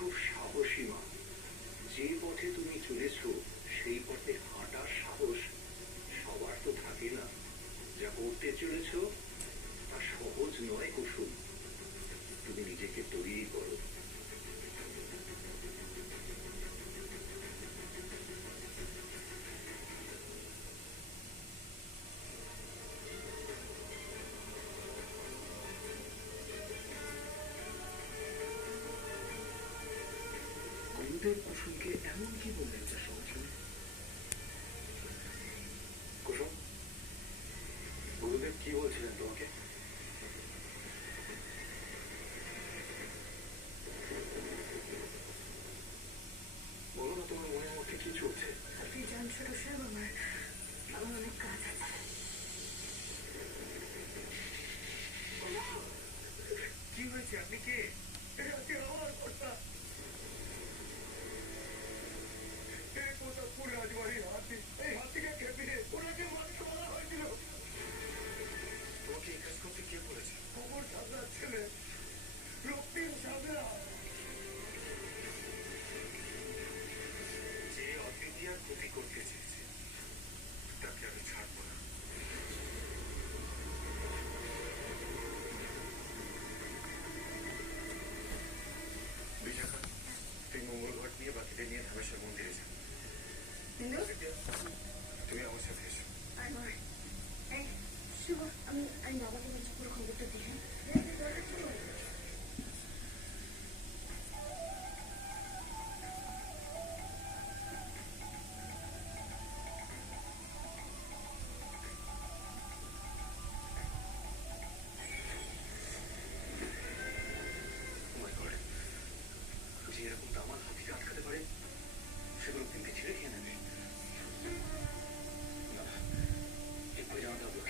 খুব সাহসী মা। যে পথে তুমি চলেছ সেই পথে হাঁটার সাহস সবার তো থাকে না। যা করতে চলেছ তা সহজ নয় কুসুম। তুমি নিজেকে তৈরি করো। গুরুদেব কুসুমকে এমন কি বললেন যা সহজ নয়? কুসুম, গুরুদেব কি বলছিলেন তোমাকে? বলো না, তোমার মনের মধ্যে কি চলছে? আপনি যান ছোট সাহেব, আমার অনেক কাজ আছে। কি হয়েছে? আপনি কে? আমার কথা কোথাপুর রাজবাড়ির হাতি। এই হাতিকে খেপে ওনাকে মারতে বলা হয়েছিল। তোমাকে এই কাজ করতে কে বলেছে? খবর সামলার ছেলে রক্তিম সামলা। যে অদ্বিতীয়ার ক্ষতি করতে চেয়েছে তাকে আমি ছাড়বো না। বিশাখা, তুই মঙ্গল ঘট নিয়ে বাকিদের নিয়ে ধামেশ্বর মন্দিরে যা। তুমি আমার সাথে এসো। আমি বাবাকে বলছি পুরো খবরটা দিই। যে এরকম দামাল হাতিকে আটকাতে পারে সেগুলো দিনকে ছিঁড়ে খেয়ে নেবে। না, ঠিক করে জানাতে হবে।